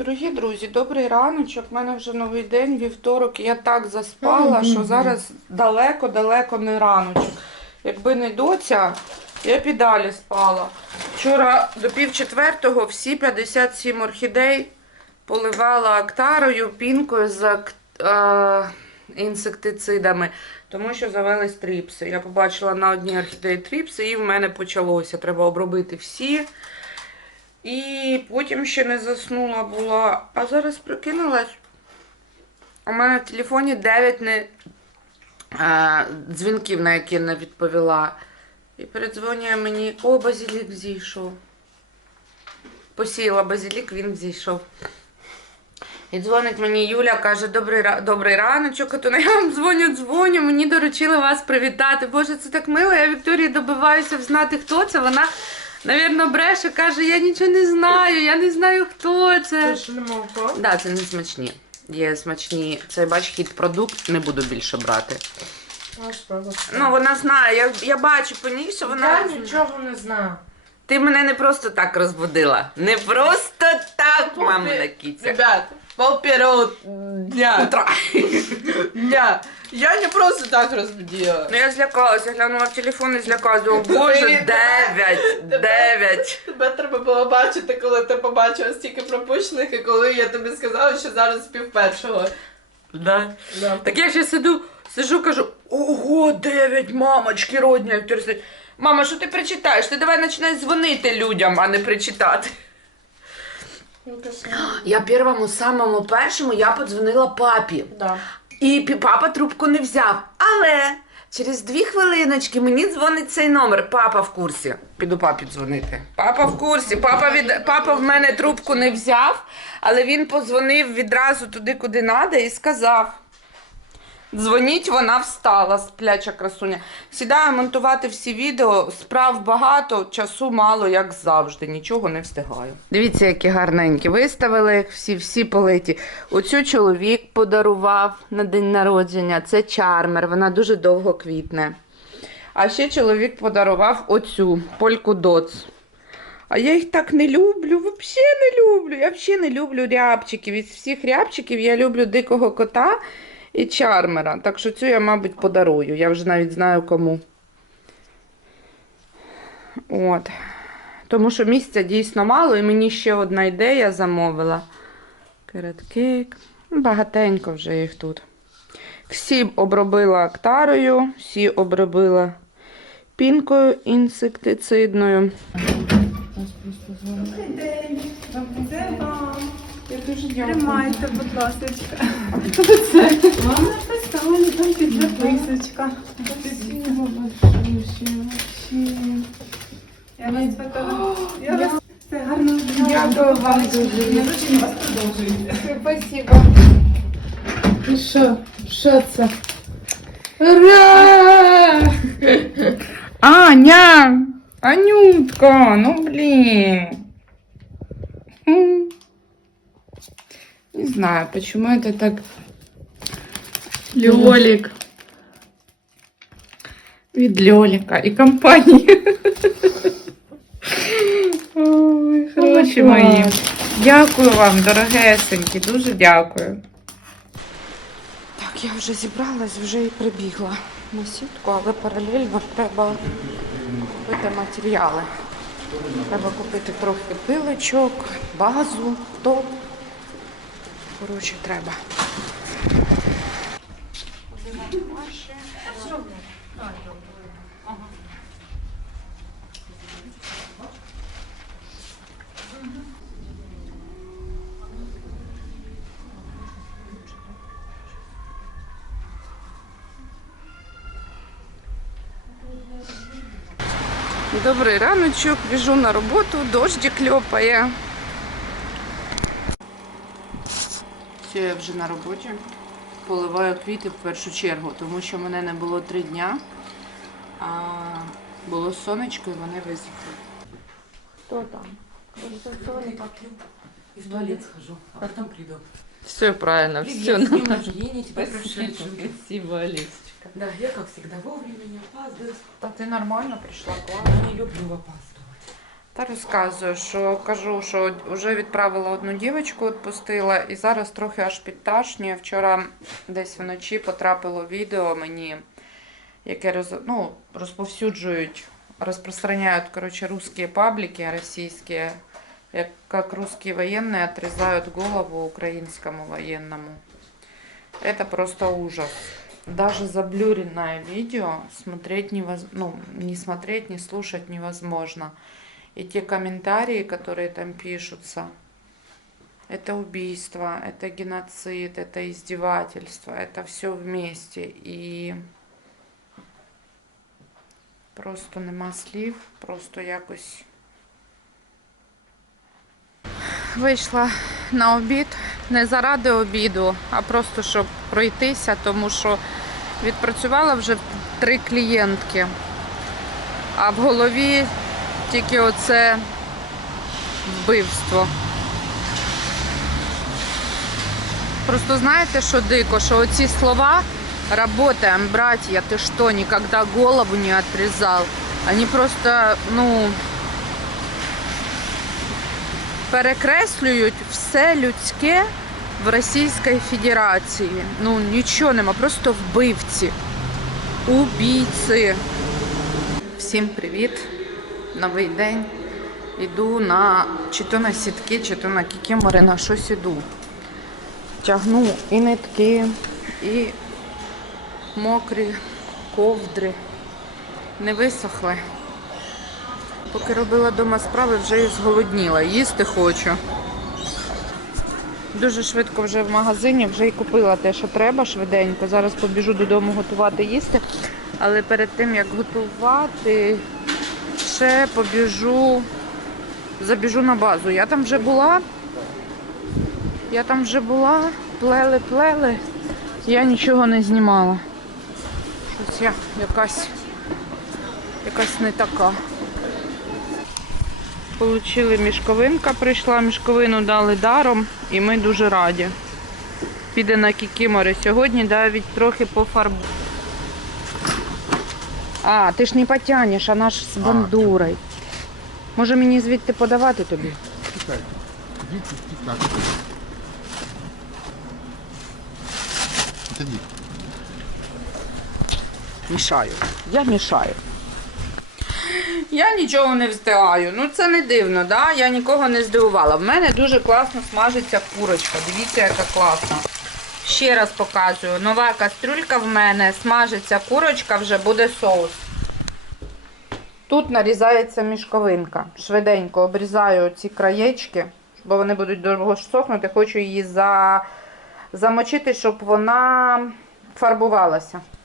Дорогі друзі, добрий раночок. У мене вже новий день, вівторок. Я так заспала, що зараз далеко-далеко не раночок. Якби не доця, я б і далі спала. Вчора до пів четвертого всі 57 орхідей поливала актарою, пінкою з е, інсектицидами, тому що завелись тріпси. Я побачила на одній орхідеї тріпси, і в мене почалося. Треба обробити всі. І потім ще не заснула була. А зараз прикинулась. У мене в телефоні 9 не, е, дзвінків, на які не відповіла. І передзвонює мені, о, базилік зійшов. Посіяла базилік, він зійшов. І дзвонить мені Юля, каже, добрий, добрий раночок, а то я вам дзвоню, дзвоню, мені доручили вас привітати. Боже, це так мило, я Вікторії добиваюся взнати, хто це. Вона, навірно, бреше, каже, я нічого не знаю, я не знаю, хто це. Це ж не молоко? Да, це не смачні. Є смачні. Це бач хід продукт, не буду більше брати. Ну, вона знає, я, я бачу по ній, що вона. Я нічого не знаю. Ти мене не просто так розбудила. Не просто так, мамина кіця. Ребят, пол первого дня. Утра. Дня. Я не просто так разбудила. Ну я злякалася, глянула в телефон і злякалася. О боже, дев'ять, дев'ять. Тебе треба було бачити, коли ти побачила стільки пропущених, і коли я тобі сказала, що зараз пів першого. Да. Да. Так я ще сиду, сижу, кажу, ого, дев'ять, мамочки родні. Вікторія сидить, Мама, що ти причитаєш? Ти давай починай дзвонити людям, а не причитати. Я первому, самому першому я подзвонила папі. Да. І пі- папа трубку не взяв. Але через дві хвилиночки мені дзвонить цей номер. Папа в курсі. Піду папі дзвонити. Папа в курсі. Папа від папа в мене трубку не взяв, але він позвонив відразу туди, куди треба, і сказав. Дзвоніть, вона встала, спляча красуня. Сідаю монтувати всі відео. Справ багато, часу мало, як завжди. Нічого не встигаю. Дивіться, які гарненькі. Виставили їх всі, всі политі. Оцю чоловік подарував на день народження. Це чармер, вона дуже довго квітне. А ще чоловік подарував оцю польку доц. А я їх так не люблю, взагалі не люблю. Я взагалі не люблю рябчиків. Із всіх рябчиків я люблю дикого кота і чармера. Так що цю я, мабуть, подарую. Я вже навіть знаю кому. От. Тому що місця дійсно мало, і мені ще одна ідея замовила. Кераткейк. Багатенько вже їх тут. Всі обробила актарою, всі обробила пінкою інсектицидною. Я дуже дякую. Тримайте, будь ласка. Вам написали там під записочка. Спасибо большое, вообще. Я вас фото- Я вас це гарно Дякую вам дуже. Я дуже вас продовжуєте. Спасибо. І що? Що це? Ура! Аня! Анютка, ну блин. М. Не знаю, почему это так... Льолік. Від Льоліка і компанії. Ой, хороші мої. Дякую вам, дорогесенькі, дуже дякую. Так, я вже зібралась, вже і прибігла на сітку, але паралельно треба купити матеріали. Треба купити трохи пилочок, базу, топ. Коротше, треба. Добрий раночок, біжу на роботу, дощик кльопає. Все, я вже на роботі. Поливаю квіти в першу чергу, тому що мене не було три дня, а було сонечко і вони висохли. Хто там? И в туалет схожу, а потом приду. Все правильно, Привет, все. с днем рождения, тебя прошедшим. Спасибо, Алисочка. Да, я, как всегда, вовремя не опаздываю. Та ти нормально прийшла, клас. Я не люблю опаздывать. Та розказую, що кажу, що вже відправила одну дівчинку, відпустила, і зараз трохи аж підташнює. Вчора десь вночі потрапило відео мені, яке роз, ну, розповсюджують, розпространяють, короче, русские паблики российские, як, как русские военные отрезают голову украинскому военному. Это просто ужас. Даже заблюренное видео смотреть невоз... ну, не смотреть, не слушать невозможно. И те комментарии, которые там пишутся, это убийство, это геноцид, это издевательство, это все вместе. І просто нема слів, просто якось. Вийшла на обід не заради обіду, а просто щоб пройтися, тому що відпрацювала вже три клієнтки. А в голові тільки оце вбивство. Просто знаєте, що дико, що оці слова «Работаем, братья, ты что, никогда голову не отрезал?» Они просто, ну, перекреслюють все людське в Російській Федерації. Ну, нічого нема, просто вбивці, убійці. Всім привіт! Новий день. Іду на чи то на сітки, чи то на кікімори, на щось іду. Тягну і нитки, і мокрі ковдри. Не висохли. Поки робила дома справи, вже і зголодніла. Їсти хочу. Дуже швидко вже в магазині, вже і купила те, що треба швиденько. Зараз побіжу додому готувати їсти. Але перед тим як готувати, ще побіжу, забіжу на базу. Я там вже була. Я там вже була, плели, плели. Я нічого не знімала. Щось я якась, якась не така. Получили мішковинка, прийшла, мішковину дали даром і ми дуже раді. Піде на кікімори. Сьогодні навіть трохи пофарбу. А, ти ж не потягнеш, а наш з бандурою. Може мені звідти подавати тобі? Так. Мішаю. Я мішаю. Я нічого не встигаю. Ну це не дивно, да? я нікого не здивувала. В мене дуже класно смажиться курочка. Дивіться, яка класна. Ще раз показую. Нова кастрюлька в мене, смажиться курочка, вже буде соус. Тут нарізається мішковинка. Швиденько обрізаю ці краєчки, бо вони будуть довго сохнути. Хочу її за... замочити, щоб вона фарбувалася.